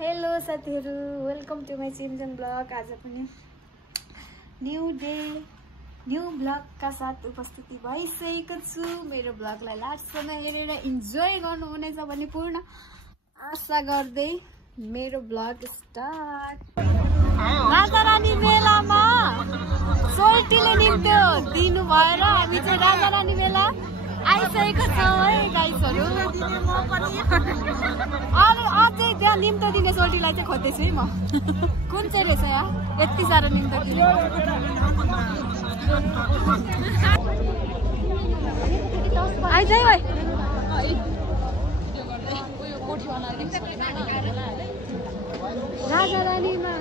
Hello साथीहरु, welcome to my चिमजन blog. आज पनि न्यू डे न्यू ब्लग का साथ उपस्थिति भइसकेको छु। मेरो ब्लगलाई लास्टसम्म हेरेर इन्जोय गर्नुहुनेछ भन्ने पूर्ण आशा गर्दै मेरो ब्लग स्टार्ट। राजारानी मेलामा सोल्टीले निम्तो दिनु भएर हामी चाहिँ राजारानी मेला आइसकेको छौँ है गाइसहरु। अझै त्यहाँ निम्तो दिने सोल्टीलाई चाहिँ खोज्दैछु है म। कुन चाहिँ रहेछ यहाँ यति साह्रो निम्तो दिने? आइज है भाइ।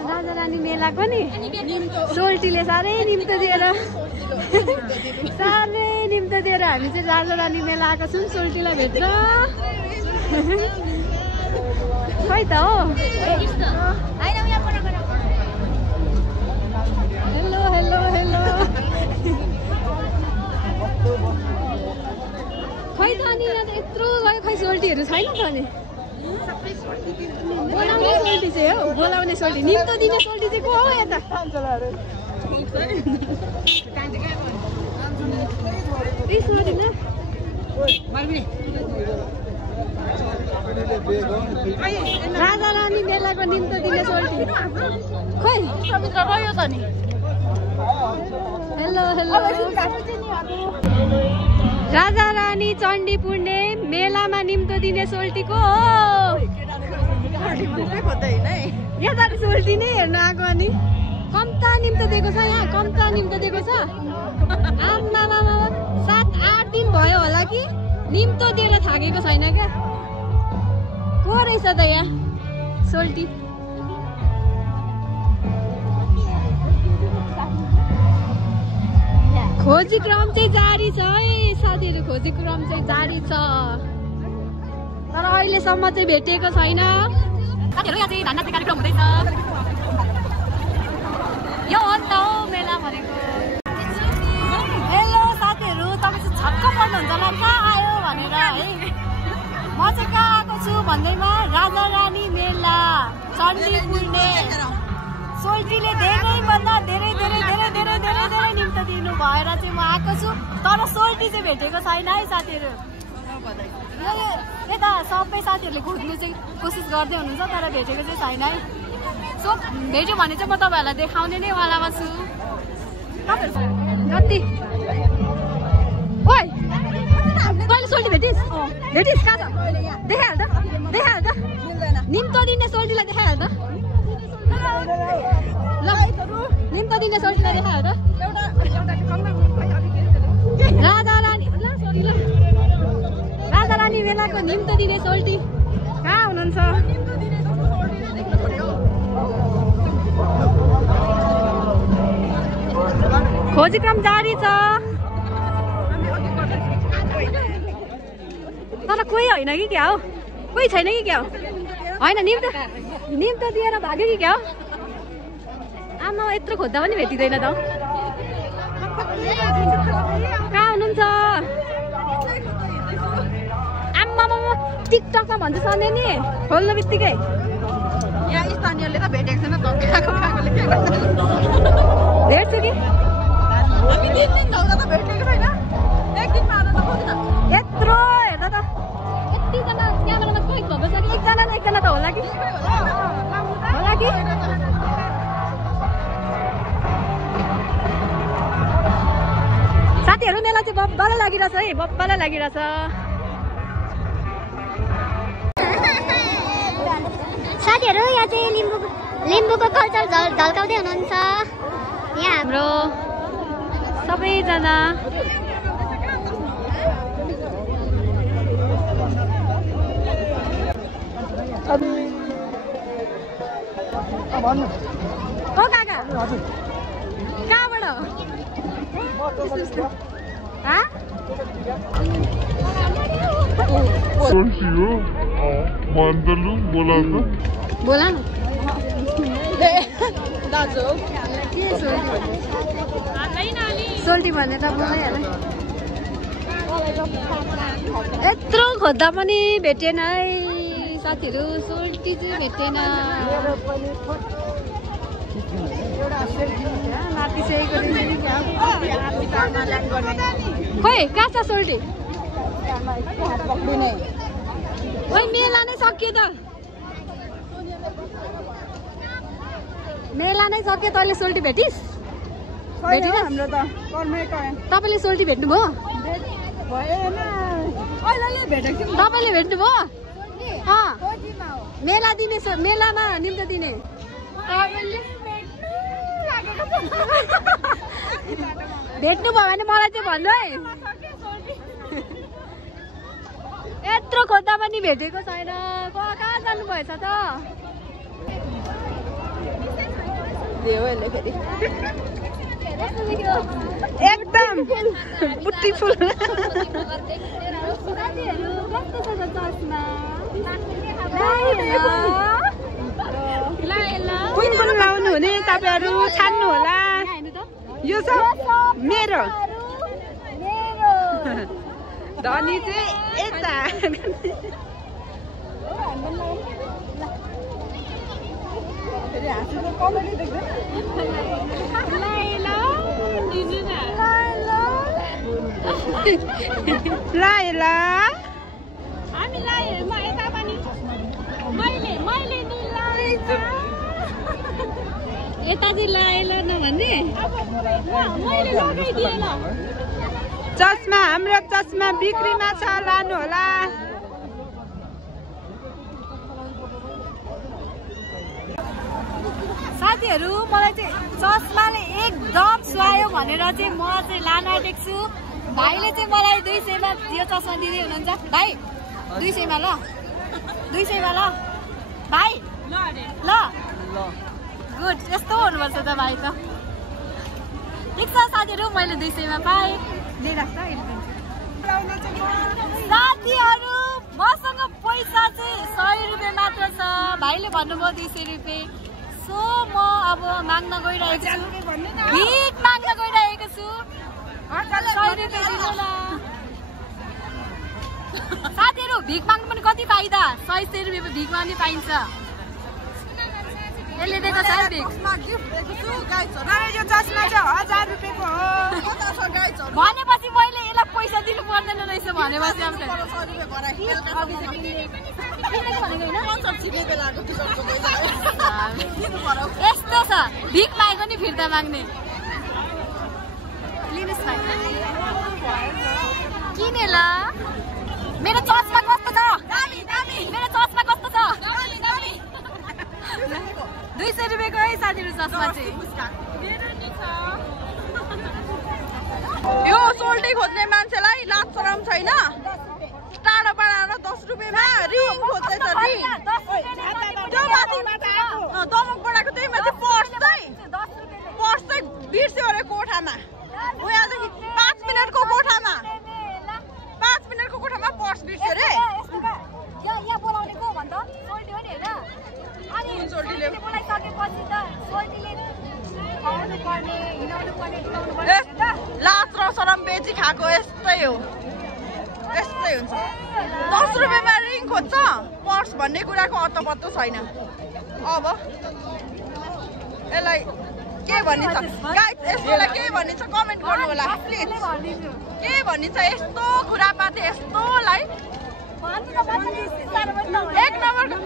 राजारानी मेलाको नि सोल्टीले साह्रै निम्तो दिएर हामी चाहिँ राजारानी मेला आएको छौँ सोल्टीलाई भेट्न। खै त हो। Hello hello hello. खै त अनि यत्रो गयो, खै सोल्टीहरू छैन त अनि? बोलाउने सोल्टी चाहिँ हो, बोलाउने सोल्टी। निम्तो दिने सोल्टी चाहिँ को हो यता? राजारानी मेलाको निम्तो दिने सोल्टी खै रह्यो त नि। Hello hello. राजारानी चण्डी पुण्य मेलामा निम्तो दिने सोल्टीको हो। यता सोल्टी नै हेर्न आएको अनि कम्ता निम्तो दिएको छ यहाँ, कम्ता निम्तो दिएको छ। आमामा 7-8 दिन भयो होला कि निम्तो दिएर थाकेको छैन क्या। को रहेछ त यहाँ सोल्टी? खोजी क्रम चाहिँ जारी छ है साथीहरू, खोजी क्रम चाहिँ जारी छ, तर अहिलेसम्म चाहिँ भेटिएको छैन साथीहरू। यहाँ चाहिँ धान कार्यक्रम हुँदैछ। यो हो नि त हो मेला भनेको। हेलो साथीहरू, तपाईँ चाहिँ छक्क पर्नुहुन्छ होला कहाँ आयो भनेर है। म चाहिँ कहाँ आएको छु भन्दैमा राजारानी मेला चण्डी पुण्य सोल्टीले धेरैभन्दा धेरै निम्तो दिनु भएर चाहिँ म आएको छु, तर सोल्टी चाहिँ भेटेको छैन है साथीहरू। यता सबै साथीहरूले खोज्नु चाहिँ कोसिस गर्दै हुनुहुन्छ, तर भेटेको चाहिँ छैन है। सो भेट्यो भने चाहिँ म तपाईँहरूलाई देखाउने नै वालामा छु। कति ओइ तैँले सोल्टी भेटिस् कहाँ छ? देखाइहाल त, देखाइहाल त। निम्तो दिने सोल्टीलाई देखाइहाल त ल। निम्तो दिने सोल्टीलाई देखाइहाल त। राजारानी मेलाको निम्तो दिने सोल्टी कहाँ हुनुहुन्छ? खोजी क्रम जारी छ, तर कोही होइन कि क्या हो? कोही छैन कि क्या हो? होइन निम्तो दिएर भाग्यो कि क्या हो? आमा यत्रो खोज्दा पनि भेटिँदैन त। कहाँ हुनुहुन्छ? आमामा टिकटकमा भन्छु सधैँ नि खोल्नु बित्तिकै। यहाँ स्थानीयले त भेटेको छैन, भेट्छु कि यत्रो हेर्दा त यतिजना क्यामेरामा कोही खबर छ कि? एकजना न एकजना त होला कि? साथीहरू मेला चाहिँ बब्बाला लागिरहेछ है, बब्बाला लागिरहेछ। साथीहरू यहाँ चाहिँ लिम्बूको कल्चर झल्काउँदै हुनुहुन्छ यहाँ हाम्रो सबैजना। हो काका कहाँबाट हो? बोला सोल्टी भने त बोलाइहाल। यत्रो खोज्दा पनि भेटेन है साथीहरू सोल्टी चाहिँ भेटेन। खोइ कहाँ छ सोल्टी? खोइ मेला नै सकियो त। मेला नै सक्यो। तैँले सोल्टी भेटिस्? हाम्रो त तपाईँले सोल्टी भेट्नुभयो? तपाईँले भेट्नुभयो? मेला दिने मेलामा निम्तो दिने भेट्नुभयो भने मलाई चाहिँ भन्नु है। यत्रो खोज्दा पनि भेटेको छैन। कहाँ जानुभएछ त? एकदम ब्युटिफुल। कुन कुन लाउनु हुने तपाईँहरू छान्नु होला। यो छ मेरो धनी चाहिँ यता। लाइला हामी लाइमा यता पनि मैले नि यता चाहिँ लाइला नभन्ने मैले लगाइदिएन। चस्मा हाम्रो चस्मा बिक्रीमा छ, लानु होला। साथीहरू मलाई चाहिँ चस्माले एकदम सुहायो भनेर चाहिँ म चाहिँ लान आँटेको छु। भाइले चाहिँ मलाई 200मा यो चस्मा दिँदै हुनुहुन्छ। भाइ 200मा ल 200मा ल भाइ ल गुड। यस्तो हुनुपर्छ त भाइ त। ठिक छ साथीहरू मैले 200मा पाएँ। साथीहरू मसँग पैसा चाहिँ 100 रुपियाँ मात्र छ। भाइले भन्नुभयो 200 रुपियाँ। सो म अब माग्न गइरहेको छु। भिख माग्न गइरहेको छु। 100 रुपियाँ दिनु न साथीहरू। भिख माग्नु पनि कति फाइदा। 100 रुपियाँ भिख माग्नु पाइन्छ। यसले दिएको छ भिख। यो चस्मा चाहिँ 1000 रुपियाँको हो। भनेपछि मैले यसलाई पैसा दिनु पर्दैन रहेछ भनेपछि अब यस्तो छ। भिख मागेको नि फिर्ता माग्ने। लिनुहोस् भाइ किने ल। मेरो चस्मा कस्तो छ? मेरो चस्मा कस्तो छ? 200 रुपियाँको है साथीहरू चस्मा चाहिँ। यो सोल्टी खोज्ने मान्छेलाई लाज शरम छैन। टाढो बनाएर 10 रुपियाँमा रिङ खोज्दैछ। रिङ त्यो माथि दमक बनाएको त्यही माथि पर्स चाहिँ बिर्स्यो अरे कोठामा। यहाँदेखि 5 मिनटको कोठामा 5 मिनटको कोठामा पर्स बिर्स्यो अरे। लाज र शरम बेची खाएको यस्तै हो। यस्तै हुन्छ। 10 रुपियाँमा रिङ खोज्छ। पर्स भन्ने कुराको अत्तो छैन। अब यसलाई के भनिन्छ गाइस? यसलाई के भनिन्छ कमेन्ट गर्नु होला प्लिज। के भनिन्छ यस्तो खुरापाती यस्तोलाई? 1 नम्बरको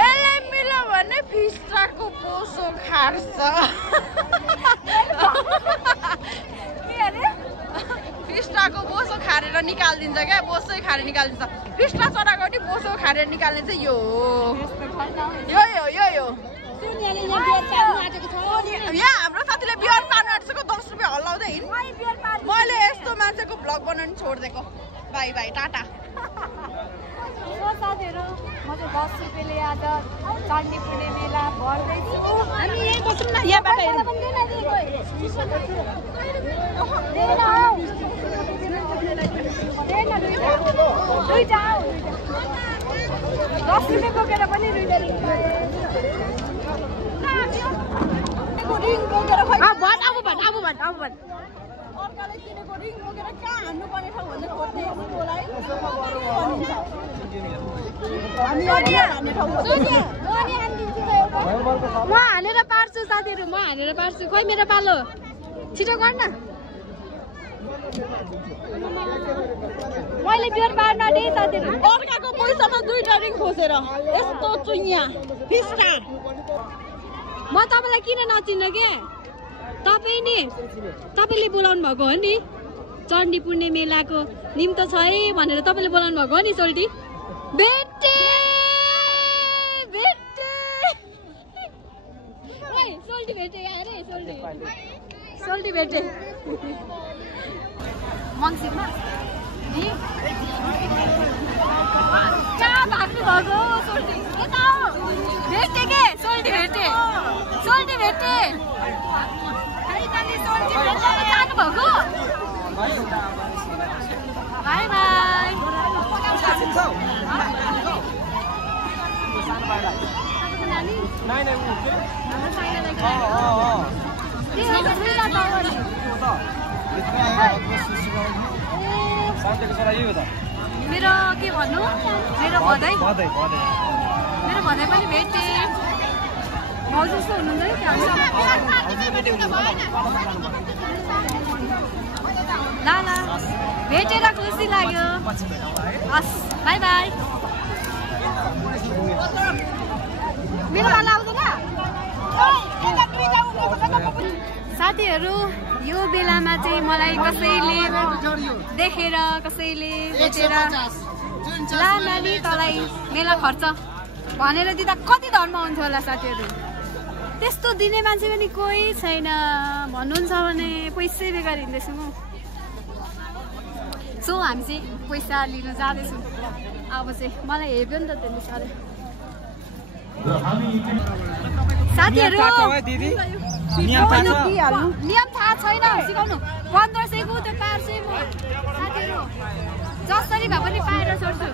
यसलाई मिल्यो भने फिस्टाको बोसो खार्छ। फिस्टाको बोसो खारेर निकालिदिन्छ क्या। बोसै खारेर निकालिदिन्छ। फिस्टा चराको नि बोसो खारेर निकाल्ने चाहिँ यो हो। यहाँ हाम्रो साथीले बियर पार्नु आँटेको 10 रुपियाँ हल्लाउँदै हिँड। मैले यस्तो मान्छेको भ्लग बनाउनु छोडिदिएको। By by Tata. साथीहरू म चाहिँ 10 रुपियाँले आज चण्डीपुरे मेला भर्दैछु। हामी यहीँ बसौँ न। यहाँबाट हेरौँ। 10 रुपियाँ बोकेर पनि अर्काले किनेको रिङ बोकेर कहाँ हान्नुपर्ने ठाउँ भन्ने खोज्ने म हालेर पार्छु साथीहरू, म हालेर पार्छु। खोइ मेरो पालो, छिटो गर्न। मैले बियर पार्न दे साथीहरू। अर्काको पैसामा 2टा रिङ खोसेर यस्तो चुइया फिस्टा। म तपाईँलाई किन नचिन्नु के? तपाईँले बोलाउनु भएको हो नि, चण्डी पुण्य मेलाको निम्तो छ है भनेर तपाईँले बोलाउनु भएको हो नि। सोल्टी भेटे सोल्टी भेटे यार, सोल्टी भेटे मङ्सिरमा कहाँ भाग्नु भएको? सोल्टी यता भेटे के? सोल्टी भेटे जानु भएको। By by. मेरो के भन्नु, मेरो भनाइ पनि भेटे भाउजू जस्तो हुनुहुन्छ क्या? ल भेटेर खुसी लाग्यो। हस् बाई बाई। मेरो पाला आउँदैन साथीहरू। यो बेलामा चाहिँ मलाई कसैले देखेर कसैले भेटेर ला नानी तँलाई मेला खर्च भनेर दिँदा कति धर्म हुन्थ्यो होला साथीहरू। त्यस्तो दिने मान्छे पनि कोही छैन। भन्नुहुन्छ भने पैसै बेकार हिँड्दैछु म। सो हामी चाहिँ पैसा लिनु जाँदैछौँ। अब चाहिँ मलाई हेऱ्यो नि त त्यसले साह्रै। साथीहरू नियम थाहा छैन, सिकाउनु। 1500 को त्यो पार्छु म साथीहरू, जसरी भए पनि पाएर छोड्छु।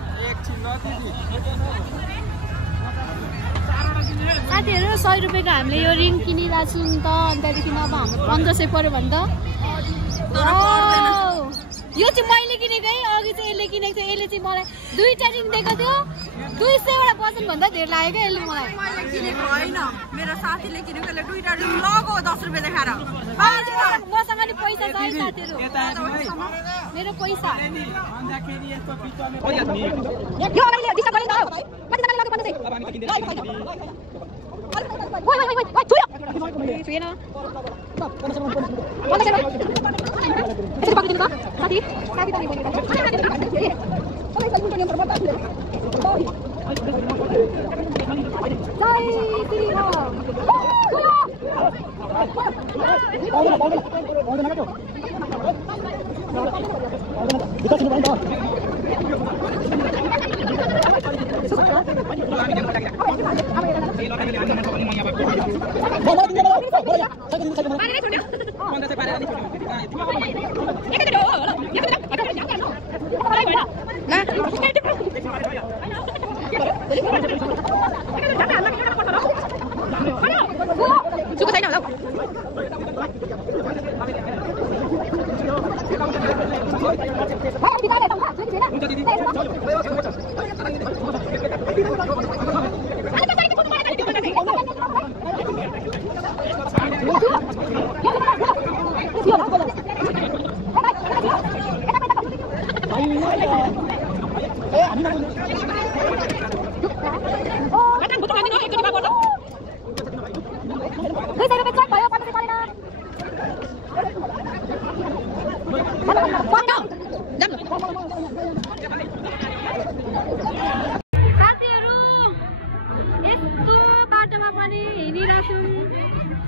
साथीहरू 100 रुपियाँको हामीले यो रिङ किनिरहेको छौँ नि त। अनि त्यहाँदेखि अब हाम्रो 1500 पऱ्यो भने त यो चाहिँ मैले किनेको है। अघि चाहिँ यसले किनेको थियो। यसले चाहिँ मलाई 2टा रिङ दिएको थियो। 200 वटा वजन भन्दा धेरै लाग्यो क्या यसले मलाई। मैले किनेको होइन, मेरो साथीले किनेको। यसले 2टा रिङ लगो 10 रुपियाँ देखाएर। मसँग नि पैसा छ साथीहरू, मेरो पैसा।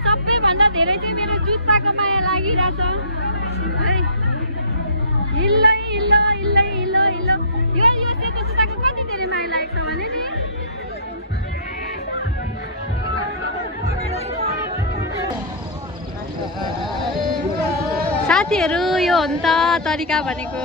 सबैभन्दा धेरै चाहिँ मेरो जुत्ताको माया लागिरहेछ है। हिल्लो हिल्लो हिल्लो हिल्लो हिल्लो यो सेतो जुत्ताको कति धेरै माया लागेको छ भने नि। साथीहरू यो हो नि त तरिका भनेको।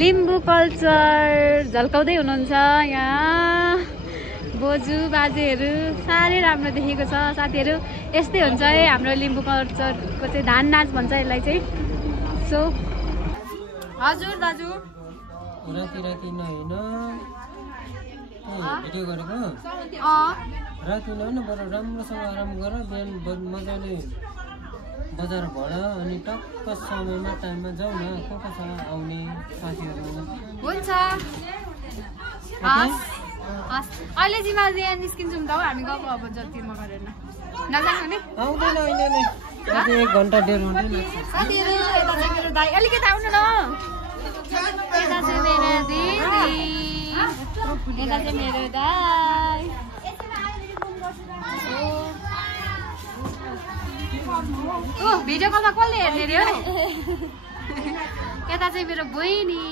लिम्बू कल्चर झल्काउँदै हुनुहुन्छ यहाँ। बोजू बाजेहरू साह्रै राम्रो देखेको छ साथीहरू। यस्तै हुन्छ है हाम्रो लिम्बू कल्चरको चाहिँ धान नाच भन्छ यसलाई चाहिँ। सो हजुर दाजु राति नहेन भिडियो गरेको राति नहेन बरु राम्रोसँग आराम गर बिहान मजाले बजार भड अनि टक्क समयमा टाइममा जाऊ न को छ आउने साथीहरू हुन्छ। अहिले जिम्मा यहाँ निस्किन्छौँ त हामी गएको अब जति म गरेर नजानु नि आउँदैन अहिले नै 1 घन्टा 1.5 घन्टा साथीहरू। यता चाहिँ मेरो दाइ अलिकति आउनु न। यता चाहिँ मेरो दिदी यता चाहिँ मेरो दाइ। ओ भिडियो कलमा कसले हेर्ने रे हो। यता चाहिँ मेरो बहिनी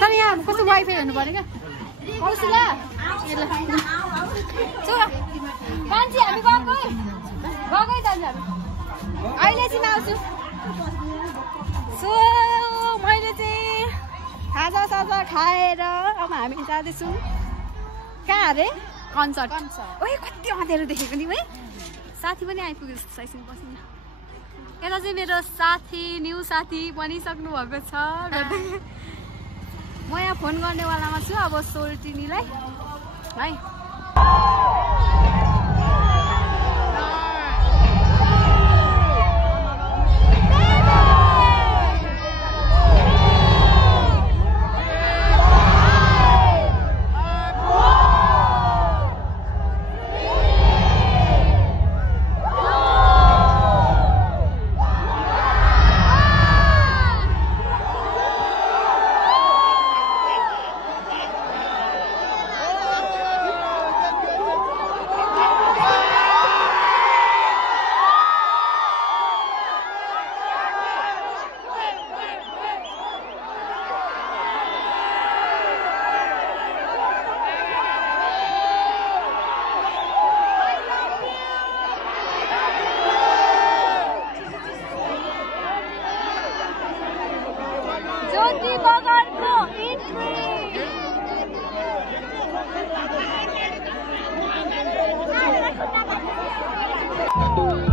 तर यहाँ कस्तो वाइफाई हेर्नु पर्यो क्या कौशिला मान्छे हामी गएकै जान्छ अहिले चाहिँ आउँछु। सो मैले चाहिँ खाजा खाएर अब हामी जाँदैछौँ कहाँ अरे कन्सर्ट। ओए कति अँध्यारो देखेको नि है साथी पनि आइपुग्यो साइसिङ बस्नु। यता चाहिँ मेरो साथी न्यू साथी बनिसक्नु भएको छ। म यहाँ फोन गर्नेवालामा छु अब सोल्टिनीलाई है। Thank you.